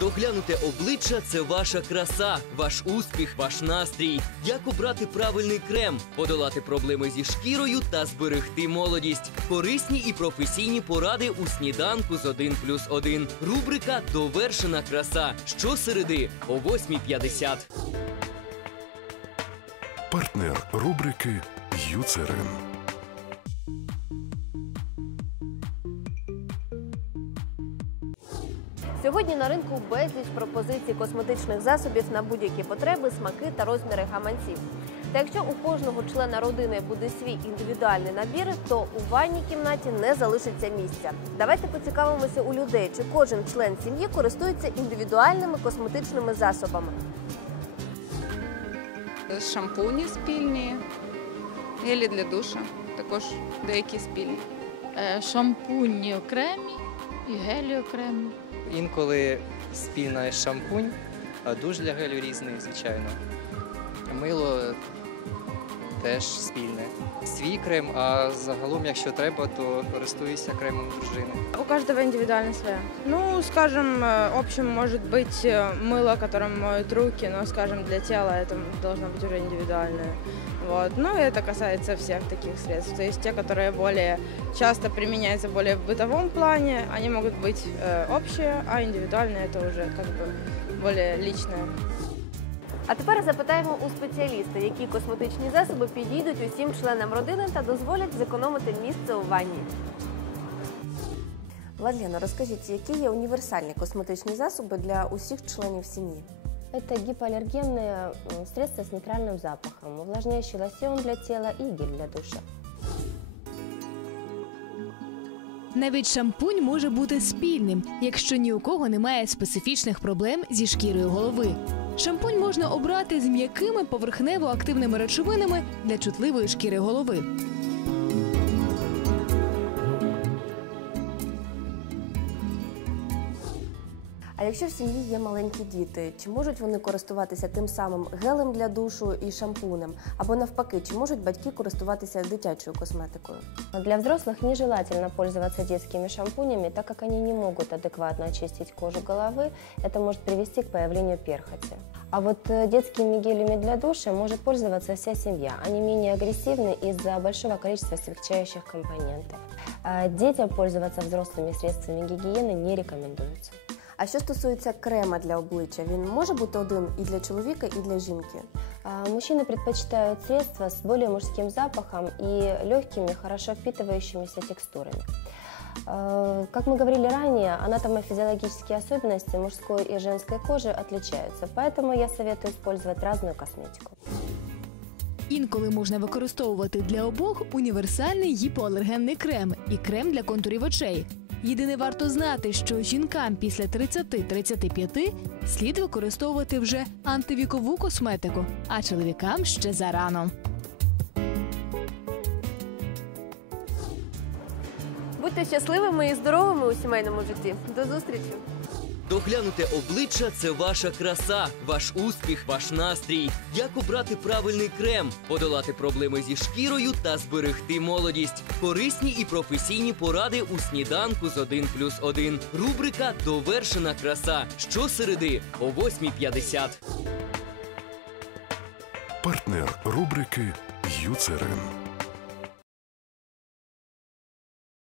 Доглянуте обличчя це ваша краса, ваш успіх, ваш настрій. Як обрати правильний крем, подолати проблеми зі шкірою та зберегти молодість. Корисні і професійні поради у сніданку з 1 плюс 1. Рубрика Довершена краса. Щосереди о 8.50. Партнер рубрики Юцерин. Сьогодні на ринку безліч пропозицій косметичних засобів на будь-які потреби, смаки та розміри гаманців. Та якщо у кожного члена родини буде свій індивідуальний набір, то у ванній кімнаті не залишиться місця. Давайте поцікавимося у людей, чи кожен член сім'ї користується індивідуальними косметичними засобами. Шампуні спільні, гелі для душа, також деякі спільні. Е, шампуні окремі і гелі окремі. Інколи спільна шампунь, а душ для гелю різний, звичайно. Мило теж спільне. Свій крем, а загалом, якщо треба, то користуюся кремом дружини. У каждого индивидуально своя. Ну, скажем, э, общем может быть э, мыло, которым моют руки, но, скажем, для тела это должно быть уже индивидуальное. Вот. Ну, и это касается всех таких средств. То есть те, которые более часто применяются более в бытовом плане, они могут быть э, общие, а индивидуальные это уже как бы более личное. А тепер запитаємо у спеціаліста, які косметичні засоби підійдуть усім членам родини та дозволять зекономити місце у ванні. Владлена, розкажіть, які є універсальні косметичні засоби для усіх членів сім'ї? Это гипоаллергенные м, средства с нейтральным запахом, увлажняющий лосьон для тела и гель для душа. Навіть шампунь може бути спільним, якщо ні у кого немає специфічних проблем зі шкірою голови. Шампунь можна обрати з м'якими поверхнево-активними речовинами для чутливої шкіри голови. А якщо в сім'ї є маленькі діти, чи можуть вони користуватися тим самим гелем для душу і шампунем? Або навпаки, чи можуть батьки користуватися дитячою косметикою? Для взрослых нежелательно пользоваться детскими шампунями, так как они не могут адекватно очистить кожу головы. Это может привести к появлению перхоти. А вот э, детскими гелями для душа может пользоваться вся семья. Они менее агрессивны из-за большого количества смягчающих компонентов. А Детям пользоваться взрослыми средствами гигиены не рекомендуется. А що стосується крема для обличчя, він може бути один і для чоловіка, і для жінки. А, Мужчины предпочитают средства с более мужским запахом и легкими, хорошо впитывающимися текстурами. Э, Как мы говорили ранее, анатомофизиологические особенности мужской и женской кожи отличаются, поэтому я советую использовать разную косметику. Інколи можна використовувати для обох універсальний гіпоалергенний крем і крем для контурів очей. Єдине варто знати, що жінкам після 30-35 слід використовувати вже антивікову косметику, а чоловікам ще зарано. Будьте щасливими і здоровими у сімейному житті. До зустрічі! Доглянуте обличчя це ваша краса, ваш успіх, ваш настрій. Як обрати правильний крем, подолати проблеми зі шкірою та зберегти молодість. Корисні і професійні поради у сніданку з 1 плюс 1. Рубрика Довершена краса. Щосереди о 8.50. Партнер рубрики Юцерин.